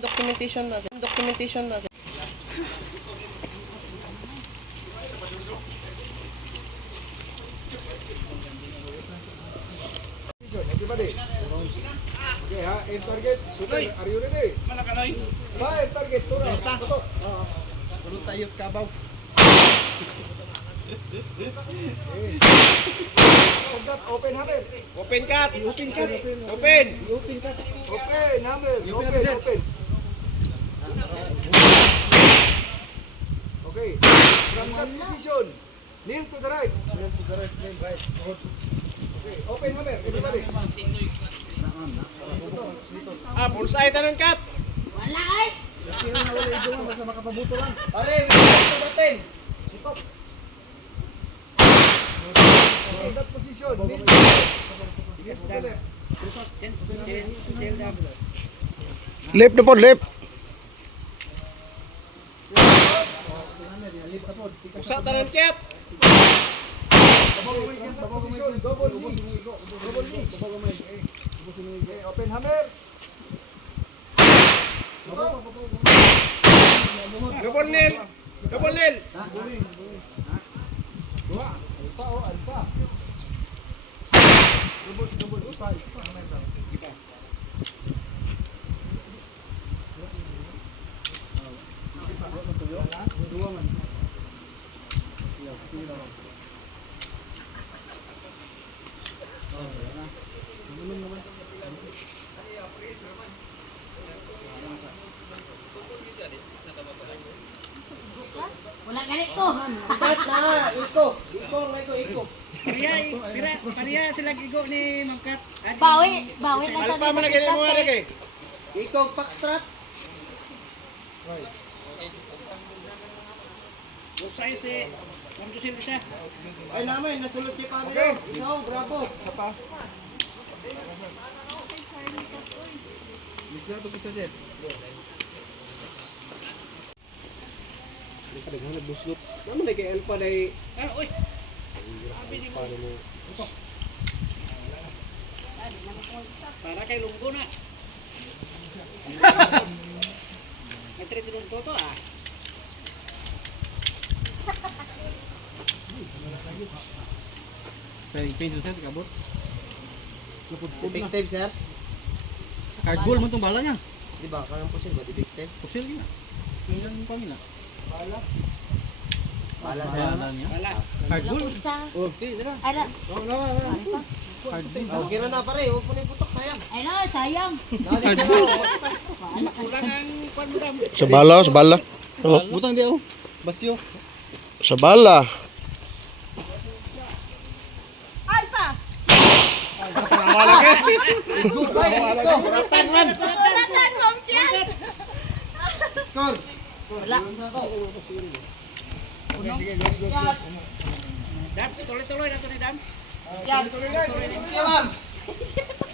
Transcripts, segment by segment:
Documentation na sir. Documentation na sir. Everybody. Okay ha, aim target. Shooter, are you ready? Mana ka noy? Ba, aim target. Tura. Tulog tayo kabaw. Open hammer. Open cut. Open cut. Open. Open cut. Open hammer. Open. Okay. From that position. Kneel to the right. Kneel to the right. Kneel right. Okay. Open hammer. Everybody. Bullseye tanan cut. Wala ay! Sige na wala ito lang. Basta makapabuto lang. Pare, ito natin. Stop. In that position. Kneel to the right. Yes, to the left. Left na po, left. Usa tanan cut. Double knee. Okay, open hammer. Double nail. Double nail. Alpha. Wala ganito! Sikat na. Iko. Pariya sila gigo ni Mangkat. Bawi lang Alpa man lagi mo ara kay. Iko backstrap. Usay si Ma'am Jocelyn isa. Ay namin, nasulot si Pablo. Okay. Isang, bravo. Listener to kisa set. Kadaghan nagbuslot. Naman na kay Alpha day. Oy. Abi di mo. Para kay lunggo na. Nagtreto ng toto ah. Pwede pinto sa kabot. Effective, sir. Cardboard man tong bala niya. Di ba? Kanang pusil ba? Effective? Pusil gina. Ilang pamila. Bala, Bala sir. niya. Bala. Wala Cardboard. ko isa. Okay, dira. Ala, Cardboard. Okay na na, pare. Huwag mo na iputok. Sayang. ay na, sayang. Kulang ang kwan mo dam. Sa bala. Oh, Butang dia oh. Basyo. sa bala. Ratan man. Score. Wala. Dam, tuloy-tuloy na to ni Dam. Yan. Thank you, ma'am.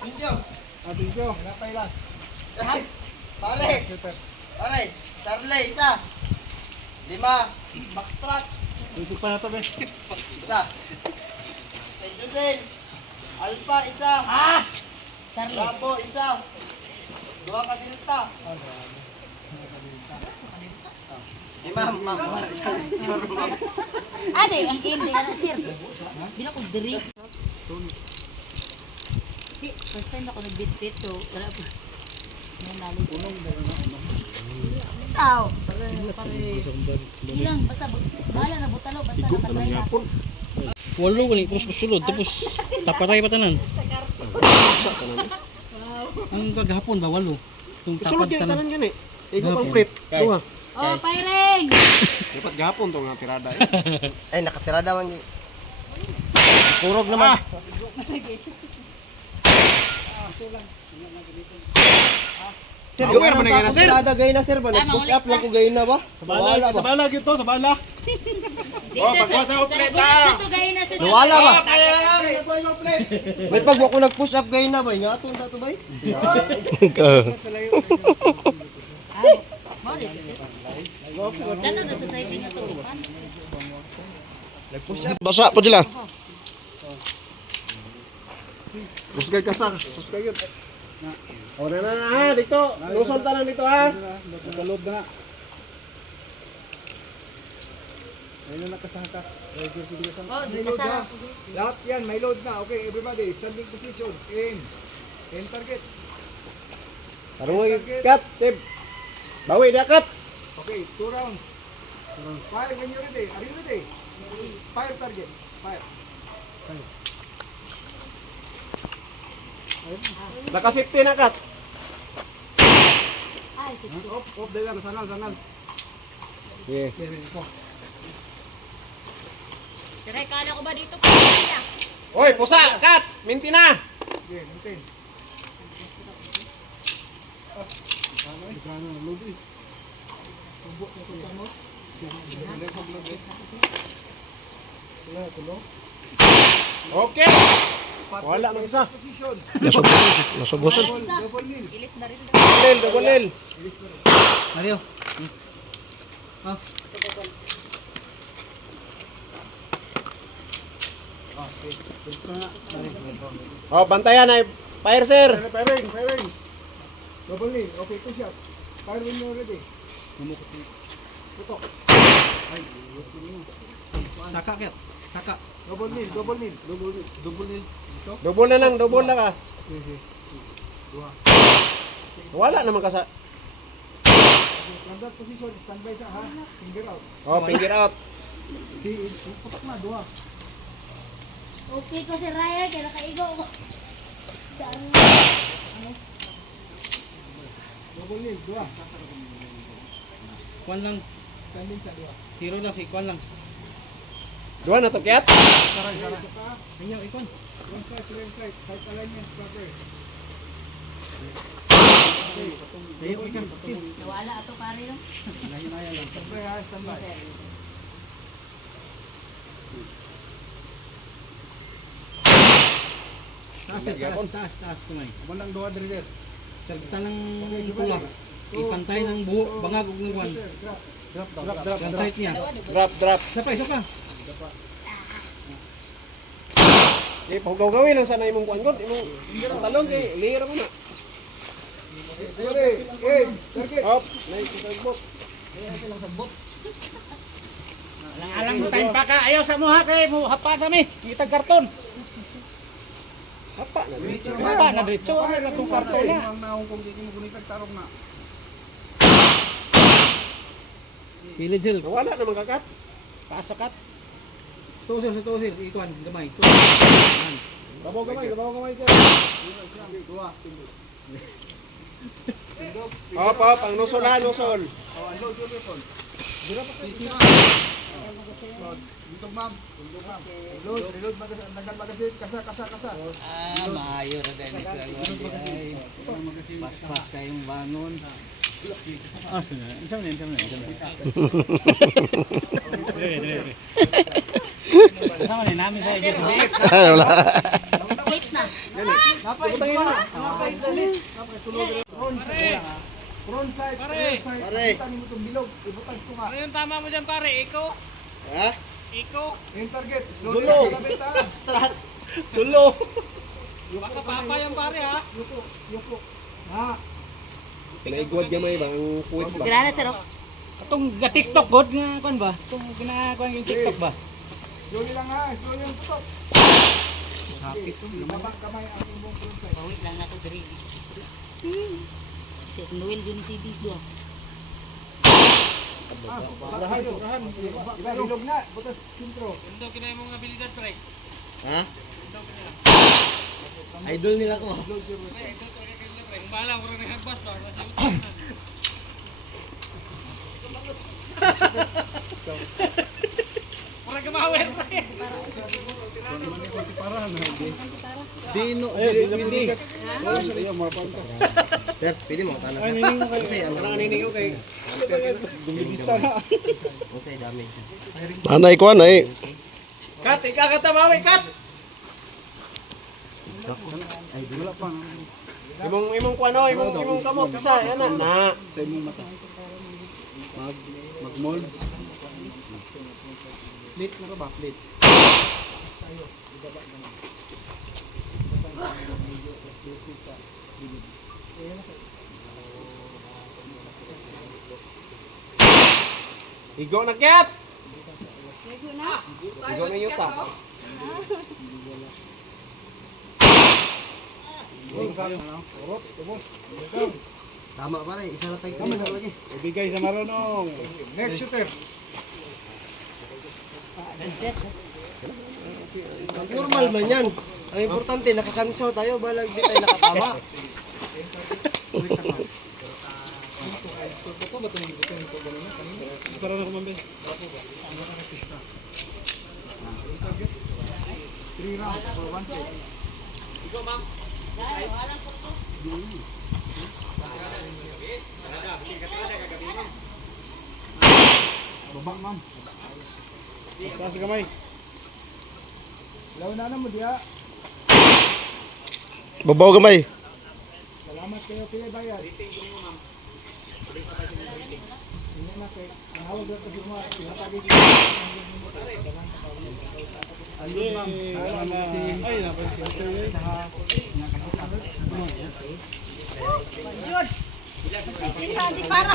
Thank you. Thank you. Napay last. Pare. Pare. Charlie, isa. 5. Backstrap. Ito pa na to be. Isa. Kay Josel. Alpha, isa. Charlie. Bravo, isa. 2 ka Delta. Ma'am. Ade, ang hindi ka na, sir. Bila ko diri. Di, first time ako nag-bit-bit, so wala pa. Ngayon lalo. Aw. Ilang, basta, bahala na butalo, basta nakatry na ako. Walo kani pros sulod tapos tapatay pa tanan. Ang kagahapon ba walo? Tung Sulod tapat yung tanan. tanan gani. Ikaw complete. Duha. Oh, firing! Dapat gahapon to nga tirada. Ay, nakatirada man. Purog naman. Sir, aware man na sir. Tirada gay na, sir. Ba? Nag-push up lang ko gay na ba? Wala ba? bala gito, sa bala. pagpasa ko plate, Ito gaya na sa Wala ba? May pag ako nag-push up gay na ba? Nga ato sa to ba? Ay, mawari. Dalo na sa siding ako si Pan. Basa po sila. Pusgay ka sa. Pusgay yun. O na ha, dito. Lusol ta lang dito ha. Sa loob na. Ayun na nakasangka. Oh, di May pa load sa. na. Lahat yan, may load na. Okay, everybody, standing position. Aim. Aim target. Tarong cut, Tib. Bawi na cut. Okay, 2 rounds. Fire when you're ready. Are you ready? Fire target. Fire. Nakasipti na cut. Ay, Off day lang, sangal. Yeah. Sir, kala ko ba dito pa niya? Oy, pusa, cut. Minti na. Okay, maintain. Okay. Wala mang isa. Position. Nasubos. Double kneel. Ilis na rin. Double nil. Mario. Oh, bantayan ay fire sir. Firing. Double kneel. Okay, 2 shots. Fire when you're ready. Saka ket. Saka. Double kneel. Double na lang ah. Wala naman kasa. From that position, standby sa ha. Finger out. Oh, finger out. Putok na, 2. Okay ko si Ryan, kaya nakaigo ko. Double kneel, 2. Kwan lang. Standing sa 2. Zero lang si kwan lang. Dua na to kyat. Ayaw ikon. One side. Side alignment, proper. Ayaw ikon. Nawala ato pare no? Standby ha, standby. Taas kumay. Abang doa diri sir. Tagta ng pula. Ipantay ng buho, bangag ug ng kwan. Drop. Ang site niya. Drop. Isa pa. Di pahugaw-gawin lang sana imong kwan god, imong talong kay layer mo na. Ready, aim, target. Hop, nice sagbot. Alang mo tayong paka. Ayaw sa muha kay mo hapa sa mi. Itag karton. Hapa na dito. Hapa na diretso na itong karton na. Ang naong kung di mo kunitag tarong na. Pili gel. Wala naman kakat. Pasakat. Tusil. Ikwan. Gamay. Babaw gamay dyan. Hop, ang nusol. Oh, unload your weapon. Dito ma'am. Reload, magasin. Kasa. Maayo na din ay. Pas kayong bangon. Sana. Sama ni namin sa Sir, wait. Wala. Wait na. Napay, dalit. Front side, rear side. Ibutan mo itong bilog. Ibutan ko nga. Ano yung tama mo dyan pare? Iko? Ha? Iko? Aim target. Zulo. Strat. Sulo. Baka papa yung pare ha? Yuko. Ha? Kinaigwad gamay ba ang puwit ba? Tirana sir. Itong TikTok god nga kwan ba? Itong ginagawa yung TikTok ba? Slowly lang ha. Slowly ang putok. Happy to. Babang kamay ang inyong front side. Bawit lang nato diri isa. Si Noel Juni si Dis do. Sobrahan. Iba, bilog na. Butas sintro. Ito kinay mong abilidad pre. Ha? Idol nila ko. Ang bala ko rin hagbas ba? Pura gamawer pre. Dino, hindi. Sir, pwede mo tanong. Ay, nining mo kayo. Kasi ano nang nining ko kay. Gumibista na. Kasi dami. Nanay ko anay. Kat, ikakatamawi kat. Ay, wala pa. Imong kuano, imong kamot isa, yan na. Sa imong mata. Mag-mold. Plate na ba? Plate. Igo na cat! Ligo na. Igo na yuta. Tama pare, isa na tayo lagi. Ibigay sa marunong. Next shooter. Normal man yan. Ang importante, nakakansaw tayo, balag di tayo nakatama. Para na kumambi. 3 rounds for 1 play. Baba, ma'am. Basta sa kamay. Lawan na mo diya. Babaw gamay. Salamat kayo pila bayad. Hindi na kay nahawag lang kasi mo pinatagi ko. Ay, napansin ko yun. Jud. Sige, hindi para.